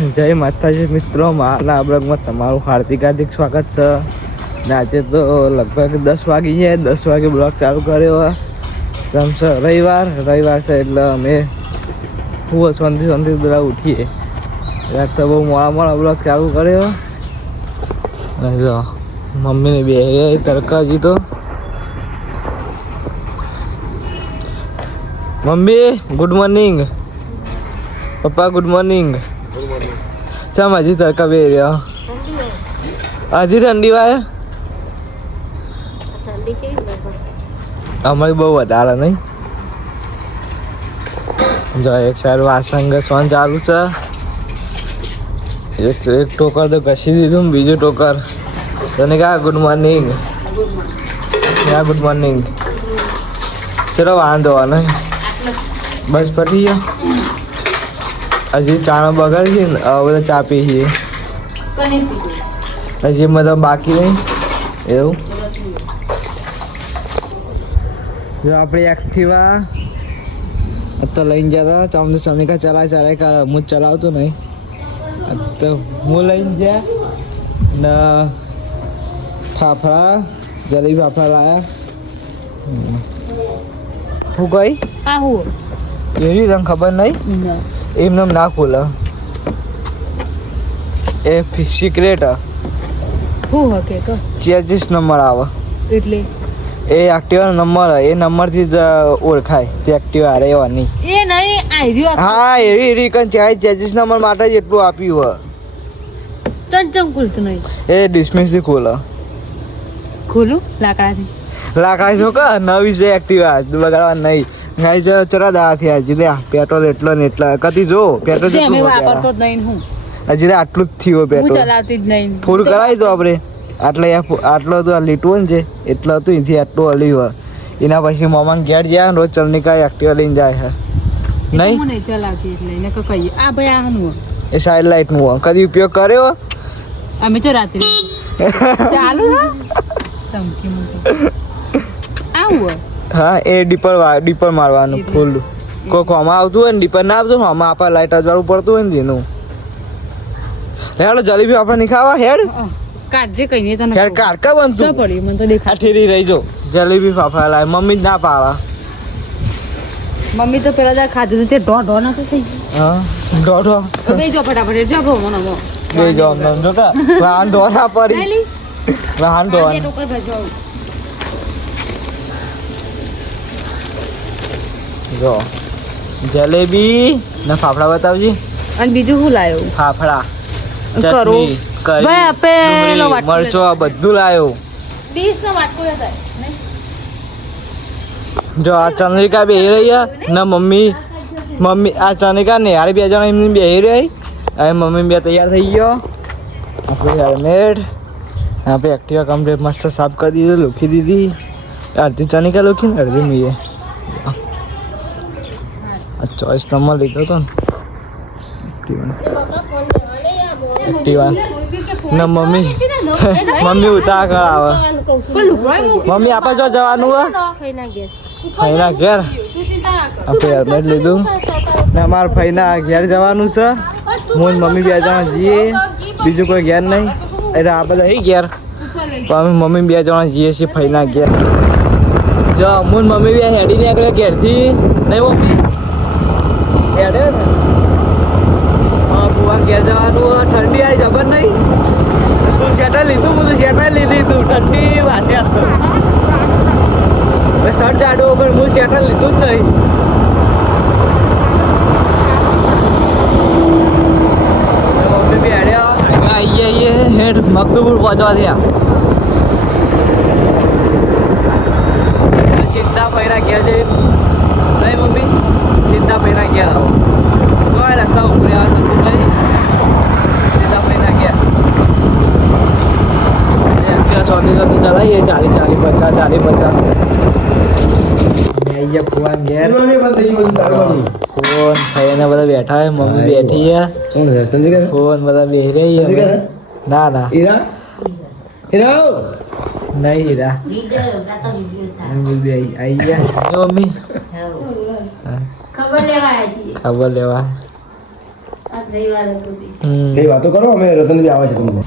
જય માતાજી મિત્રો, મારા બ્લોગમાં તમારું હાર્દિક સ્વાગત છે. ને આજે તો લગભગ 10 વાગી છે. 10 વાગે બ્લોગ ચાલુ કર્યો. જમશે રવિવાર છે એટલે અમે હું શાંતિ બધા ઉઠીએ. રાત તો બહુ મોડા બ્લોગ ચાલુ કર્યો. જો મમ્મીને બે તડકાજી તો મમ્મી ગુડ મોર્નિંગ, પપ્પા ગુડ મોર્નિંગ. ચમ હજી તડકા બે રહ્યા? હજી ઠંડી વાય? અમારી બહુ વધારે નહીં. જો એક સાઈડ વાસણ ઘસવાનું ચાલુ છે. એક ટોકર તો ઘસી દીધું, બીજું ટોકર તને કા ગુડ મોર્નિંગ. Good morning. ચલો વાંધો નહીં, બસ પતી ગયો. હજી ચાનો બગાડી છે ને, બધા ચા પી છીએ. હજી મતલબ બાકી નહીં એવું. જો આપણે એક્ટિવા તો લઈને જતા ચામની સનિકા ચલાય કર. હું ચલાવતો નહીં તો હું લઈને ગયા ને ફાફડા જલેબી ફાફડા લાયા. હું કઈ એવી તને ખબર નહીં? એમને ના ખોલે એ સિક્રેટ. હું હકે તો 46 નંબર આવે એટલે એ એક્ટિવા નંબર, એ નંબરથી જ ઓળખાય તે એક્ટિવા રહેવાની. એ નહીં આઈડિયો. હા એરી કન 46 નંબર માટે જ એટલું આપ્યું. ચમ ખુલતું નહીં? એ ડિસ્મિસ થી ખોલે. ખોલું લાકડાથી જો કે નવી છે એક્ટિવા, બગાડવા નહીં. ગાઈ છે ચરા દા થયા હજી પેટ્રોલ એટલો ને એટલા કદી જો પેટ્રોલ અમે વાપરતો જ નહીં. હું હજી આટલું જ થયું હું પેટ્રોલ. ચલાવતી જ નહીં. ફૂલ કરાવી દો આપણે. આટલો તો લીટવું ને છે એટલો હતું, એથી આટલું હલી હોય. એના પછી મોમાં ઘેર જાય રોજ ચલની એક્ટિવા લઈને જાય છે. નહીં હું નહીં ચલાવતી એટલે એને કહીએ આ ભાઈ આનું એ સાઈડ લાઈટ નું કદી ઉપયોગ કર્યો? અમે તો રાત્રે ચાલુ ચમકી આવું. હા એ ડીપર મારવાનું ફૂલ. કોક આમાં આવતું હોય ને ડીપર ના આવતું, આમાં આપણે લાઈટ અજવાળું પડતું હોય ને એનું. હેડ જલેબી આપણે નહીં ખાવા? હેડ કાઢજે કહીએ તને. હેડ કાઢકા બનતું પડ્યું મને તો દેખા. ઠેરી રહી જો જલેબી ફાફડા લાય. મમ્મી જ ના પાવા. મમ્મી તો પેલા દર ખાધું તે ઢો નતો થઈ ગયો. હા ઢો બે જો ફટાફટ જબો મને બે જો જો કે વાહન ધોના પડી વાહન ધોવા. જો જલેબી ને ફાફડા બતાવજી. અને બીજું શું લાયો? ફાફડા, કરું ચટણી, કરી, ભાઈ આપે ડુંગળી, મરચો બધું લાયો. 30 નો વાટકો લેતા નહીં. જો આ ચંદ્રિકા બે રહી ને મમ્મી આ ચંદ્રિકા ને યાર બે જણા એમની બે રહી. હવે મમ્મી બે તૈયાર થઈ ગયો. આપણે હેલ્મેટ આપણે એક્ટિવા કમ્પ્લીટ મસ્ત સાફ કરી દીધું, લૂખી દીધી. અડધી ચંદ્રિકા લૂખી ને અડધી મીએ. આ 24 નંબર લીધો હતો ને એક્ટિવા ને મમ્મી ઉતાર આવે. મમ્મી આપણે જો જવાનું હોય ફઈના ઘેર. આપણે હેલ્મેટ લીધું ને અમારા ફઈના ઘેર જવાનું છે. હું મમ્મી બે જણા જઈએ, બીજું કોઈ ઘેર નહીં. એટલે આ બધા અહીં ઘેર પણ અમે મમ્મી બે જણા જઈએ છીએ ફઈના ઘેર. જો હું મમ્મી બે હેડી નીકળ્યા ઘેરથી. નહીં મમ્મી હેડે ને ભુવા ઘેર જવાનું. ઠંડી આવી જબર નહીં. તું શેટર લીધું? હું તો શેટર લીધી તું. ઠંડી વાંચે તો શર્ટ જાડો પણ હું શેટર લીધું જ નહીં. મમ્મી બી હેડ્યા આવીએ હેઠ મકબૂલ પહોંચવા થયા. સીધા પૈરા ઘેર જઈ નહીં મમ્મી, સીધા પૈરા ઘેર આવો. તો રસ્તા ઉપર આવે તો નહીં, સીધા પૈરા ઘેર. સોની ચલાવીએ 40-50 ફોન ઘેર. ફોન ખાઈને બધા બેઠા હોય, મમ્મી બેઠી છે. ફોન બધા બેહી રહી. ના નહીં હીરા आई गया मम्मी खबर लेवा હમ વાતો કરો અમે રતન બી આવે છે તમને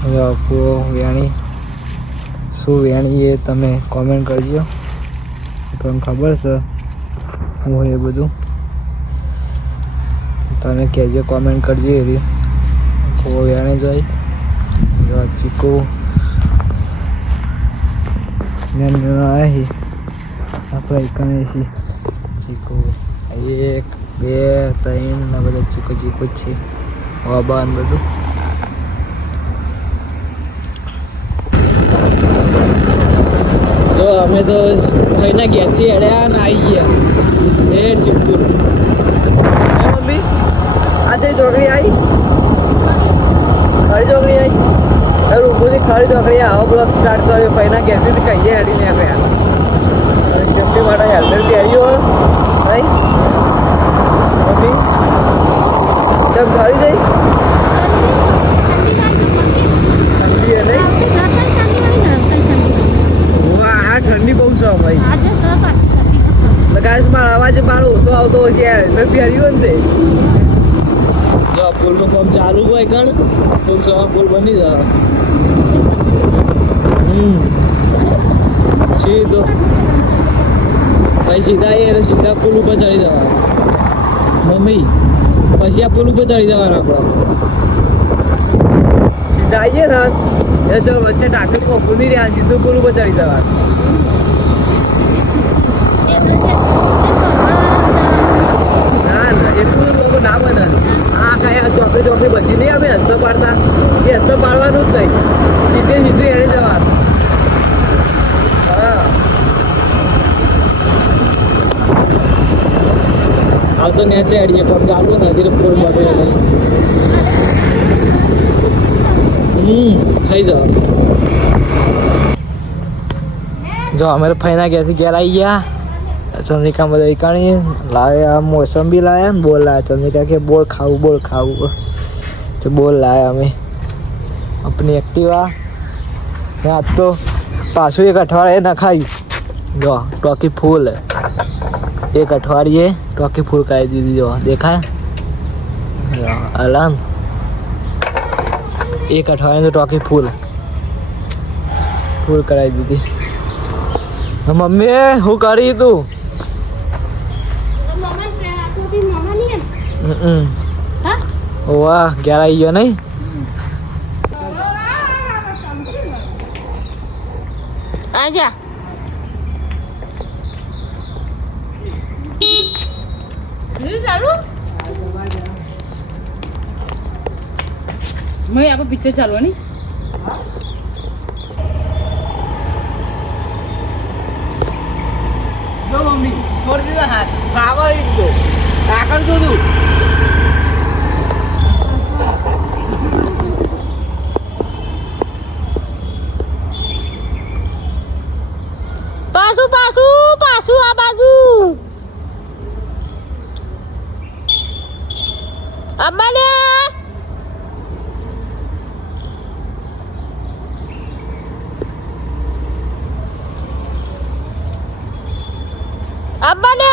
હવે આપો વેણી શું વેણી એ તમે કોમેન્ટ કરજો તમને ખબર છે હું એ બધું તમે કહેજો કોમેન્ટ કરજો એ રી કો વેણી જોઈ જો ચીકુ ને આવી આપણે કનેસી ચીકુ 1 2 3 ને બધા ચીકુ ચીકુ જ છે વાબાન બધું તો અમે તો થઈને ઘેરથી હેડ્યા ને આવી ગયા એ ચીકુ મમ્મી આજે ચોકડી આવી ખરી ચોકડી આવી રૂપોથી ખરી ચોકડી આવો બ્લોગ સ્ટાર્ટ કર્યો પહેલાં ઘેરથી કહીએ હેડી નીકળ્યા અને સેફટી માટે હેલ્મેટ પહેર્યો નહીં મમ્મી તેમ ખરી જઈ ઠંડી નહીં વાહ ઠંડી બહુ છે ભાઈ ગાઈસ મારો અવાજ મારો ઓછો આવતો હોય છે હેલ્મેટ પહેર્યું ને જો પુલનું કામ ચાલુ હોય કણ તો પુલ બની જાય સીધો પછી સીધા એ સીધા પુલ ઉપર ચડી જવા મમ્મી પછી આ પુલ ઉપર ચડી જવાના આપણે સીધા આવીએ ને એ જો વચ્ચે ટ્રાફિકમાં ભૂલી રહ્યા સીધું પુલ ઉપર ચડી જવાનું ના ના એટલું લોકો ના બને આ કયા ચોકડી ચોકડી બધી નહીં અમે હસ્તો પાડતા એ હસ્તો પાડવાનું જ નહીં સીધે સીધું એને જવાનું હા હાલ તો નેચે અડીએ પણ ચાલુ નથી ફૂલ મળે થઈ જાવ જો અમે ફાઈના ઘેરથી ઘેર આવી ગયા ચંદ્રિકા બધા ઈકાણી લાવ્યા મોસંબી લાવ્યા ને બોલ લાવ્યા ચંદ્રિકા કે બોલ ખાવું તો બોલ લાવ્યા અમે આપણી એક્ટિવા આજ તો પાછું એક અઠવાડિયે નખાયું જો ટોકી ફૂલ એક અઠવાડિયે ટોકી ફૂલ કરી દીધી જો દેખાય અલાન એક અઠવાડિયે ટોકી ફૂલ કરાવી દીધી મમ્મી હું કરી તું વાહ ઘેર આવી ગયો નહીં આજા મેં આપણે પિક્ચર ચાલવાની જો મમ્મી છોડી દીધા હાથ ખાવા તો આગળ જો તું પાછું આ બાજુ અમ્માને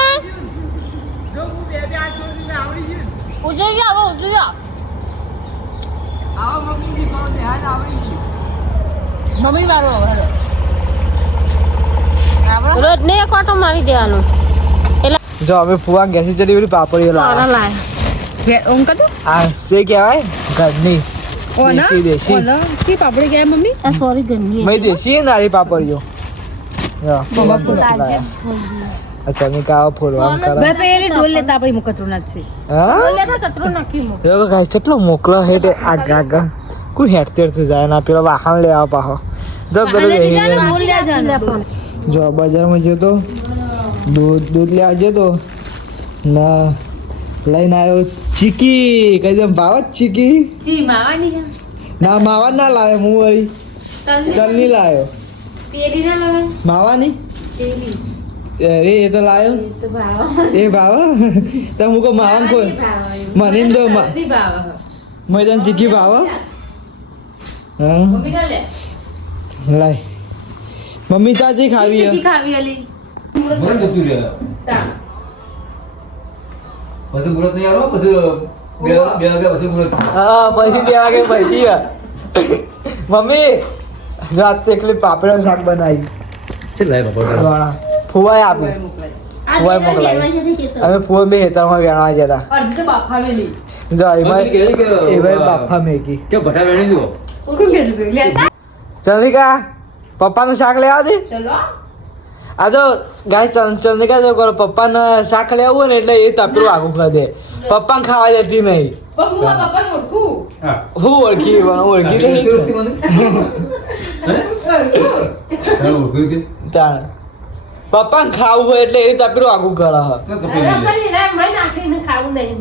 જો હું બે આ છોડીને આવડી ગયું ઉજે જાઓ આવો મમ્મીજી પાવ ધ્યાન આવડી ગયું મમ્મી વાળો હેલો રોજ ને એક ઓટો મારી દેવાનું જો અમે ફુવા ગેસી ચડી પેલી પાપડીઓ લાવ્યા ઓમ કદું આ સે કહેવાય ઘરની દેશી સી પાપડી ગયા મમ્મી આ સોરી ગની મેં દેશી નારી પાપડીઓ અચ્છા મેં કાવ ફોરવામ કરા બે પેલી ડોલ લેતા આપણી મુકતરો ના છે હા લેતા કતરો નાખી મો જો ગાઈસ કેટલો મોકલો હેડ આગા કોઈ હેડચેર થી જાય ના પેલો વાહન લેવા પાહો જો પેલો બોલ લે જાન જો બજારમાં ગયો તો દૂધ લેવા ગયો તો ના લઈને આવ્યો ચીકી કઈ દે ભાવ ચીકી જી માવાની ના માવા ના લાવ્યો હું વળી તલની લાવ્યો પેલી ના લાવે માવાની પેલી અરે એ તો લાવ્યો તો ભાવ એ ભાવ તો હું કો માવાન કોઈ મને એમ દો ની ભાવ મેં તને ચીકી ભાવ હા મમ્મી ના લે લાય મમ્મી ચાચી ખાવી ચીકી ખાવી અલી મને જતું રહે તા પછી મુરત નહીં આવો પછી બે વાગ્યા પછી મુરત હા પછી 2 વાગે પછી મમ્મી જો આજ તો એકલી પાપડીનું શાક બનાવી છે લાય બાપા વાળા ફુવાએ આપી ફુવાએ મોકલાવી અમે ફુવા બે હેતરમાં વેણવા જતા અડધી તો બાફા મેલી જો મમ્મી કહે છે કે એભાઈ બાફા મેગી કે ભટા વેણી જુઓ કોણ કીધું તું લેતા ચંદ્રિકા પપ્પાનું શાક લેવા દે ચલો આ તો ગાય ચંદ્રિકા જો કરો પપ્પાને શાક લેવું હોય ને એટલે એ તપેલું આગું કરી દે પપ્પાને ખાવા દેતી નહીં પણ હું આ પપ્પાને ઓળખું હા હું ઓળખી ઓળખી તો નહીં તાણ પપ્પાને ખાવું હોય એટલે એ તપેલું આગું કરે હ અરે પણ એના મેં નાખીને ખાવું નહીં